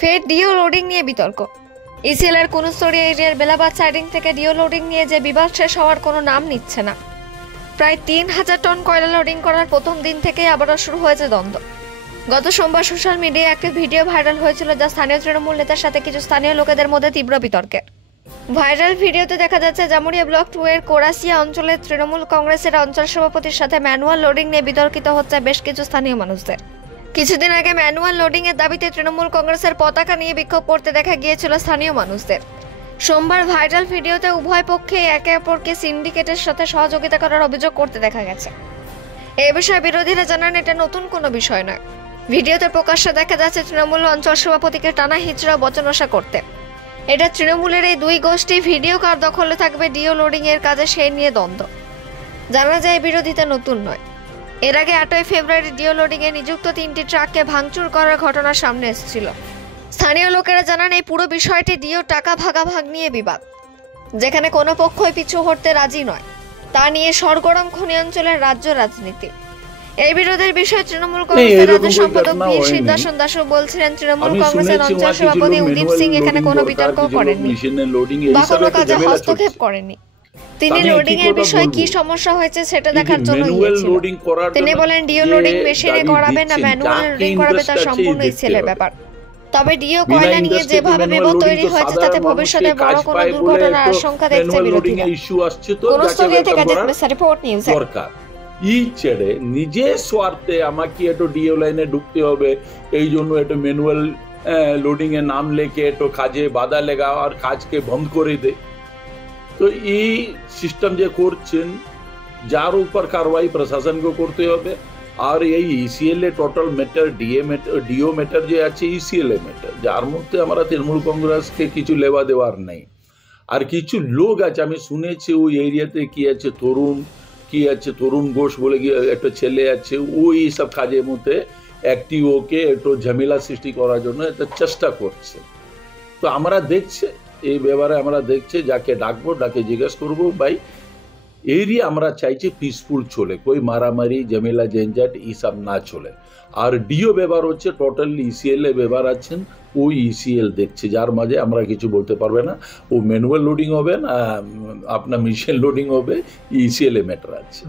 ফের deo loading নিয়ে বিতর্ক। ইসিএলের কুনুস্তরিয়া এরিয়ার বেলাবাদ সাইডিং থেকে ডিও লোডিং নিয়ে যে বিবাদ শেষ হওয়ার কোনো নাম নিচ্ছে না। প্রায় 3000 টন কয়লা লোডিং করার প্রথম দিন থেকেই আবারও শুরু হয়েছে দ্বন্দ্ব। গত সোমবার সোশ্যাল মিডিয়ায় একটি ভিডিও ভাইরাল হয়েছিল, যা স্থানীয় তৃণমূল নেতার সাথে কিছু স্থানীয় লোকেদের মধ্যে তীব্র বিতর্কের। ভাইরাল ভিডিওতে দেখা যাচ্ছে জামুরিয়া ব্লক 2 এর কোরাসিয়া অঞ্চলের তৃণমূল কংগ্রেসের অঞ্চল সভাপতির সাথে ম্যানুয়াল লোডিং নিয়ে বিতর্কিত হচ্ছে বেশ কিছু স্থানীয় মানুষদের। কিছুদিন আগে ম্যানুয়াল লোডিং এর দাবিতে তৃণমূল কংগ্রেসের পতাকা নিয়ে বিক্ষোভ করতে দেখা গিয়েছিল স্থানীয় মানুষদের। সোমবার ভাইরাল ভিডিওতে উভয় পক্ষে একে অপরকে সিন্ডিকেটের সাথে সহযোগিতা করার অভিযোগ করতে দেখা গেছে। এ বিষয়ে বিরোধীরা জানান এটা নতুন কোনো বিষয় নয়। ভিডিওতে প্রকাশ্যে দেখা যাচ্ছে তৃণমূল অঞ্চল সভাপতিকে টানা হিচড়া বচনসা করতে। এটা তৃণমূলের এই দুই গোষ্ঠী ভিডিও কার দখলে থাকবে ডিও লোডিং এর কাজে সেই নিয়ে দ্বন্দ্ব। জানা যায় বিরোধিতা নতুন নয়। এর আগে 8 ফেব্রুয়ারি ডিও লোডিং এ নিযুক্ত 3টি ট্রাককে ভাঙচুর করার ঘটনা সামনে এসেছিল। স্থানীয় লোকেরা জানান এই পুরো বিষয়টি ডিও টাকা ভাগাভাগ নিয়ে বিবাদ, যেখানে কোনো পক্ষই পিছু হটতে রাজি নয়। তা নিয়ে সরগরম খনি অঞ্চলের রাজ্য রাজনীতি। এই বিরোধের বিষয়ে তৃণমূল কংগ্রেসের রাজ্য সম্পাদক বি সিদ্ধার্থ দাসও বলছিলেন, তৃণমূল কংগ্রেসের অঞ্চল সভাপতি উদীপ সিং এখানে কোনো বিতর্ক করেননি বা কোনো কাজে হস্তক্ষেপ করেননি। তিনি লোডিং এর বিষয়ে কি সমস্যা হয়েছে সেটা দেখার জন্য গিয়েছিলেন। তিনি বলেন ডিও লোডিং মেশিনে করাবে না ম্যানুয়াল লোডিং করাবে তা সম্পূর্ণ ইসিএলের ব্যাপার। তবে ডিও কয়লা নিয়ে যেভাবে বিবাদ তৈরি হয়েছে তাতে ভবিষ্যতে বড় কোনো দুর্ঘটনার আশঙ্কা দেখছে বিরোধীরা। কুনুস্তরিয়া থেকে জিতমেসা রিপোর্ট নিউজ। ই ছেড়ে নিজের স্বার্থে আমাকে একটু ডিও লাইনে ঢুকতে হবে, এই জন্য একটু ম্যানুয়াল লোডিং এর নাম লেখে একটু কাজে বাধা লেগা আর কাজকে বন্ধ করে দে। তো এই সিস্টেম যে করছেন, যার উপর কারবাই প্রশাসনকে করতে হবে। আর এই ইসিএল এ টোটাল ম্যাটার ডিও ম্যাটার যে আছে ইসিএল এ ম্যাটার, যার মধ্যে আমরা তৃণমূল কংগ্রেসকে কিছু লেবা দেওয়ার নেই। আর কিছু লোক আছে, আমি শুনেছি ওই এরিয়াতে কি আছে তরুণ ঘোষ বলে একটা ছেলে আছে, ওই সব কাজের মধ্যে একটি ওকে একটু ঝামেলা সৃষ্টি করার জন্য একটা চেষ্টা করছে। তো আমরা দেখছি এই ব্যাপারে, আমরা দেখছি যাকে ডাকবো ডাকে জিজ্ঞেস করবো, ভাই এরিয়া আমরা চাইছি পিসফুল চলে, কই মারামারি ঝামেলা ঝঞ্ঝাট এইসব না চলে। আর ডিও ব্যবহার হচ্ছে টোটালি ইসিএল এ ব্যবহার আছেন, ওই ইসিএল দেখছে, যার মাঝে আমরা কিছু বলতে পারবে না। ও ম্যানুয়াল লোডিং হবে না আপনার মেশিন লোডিং হবে, ইসিএল এ ম্যাটার আছে।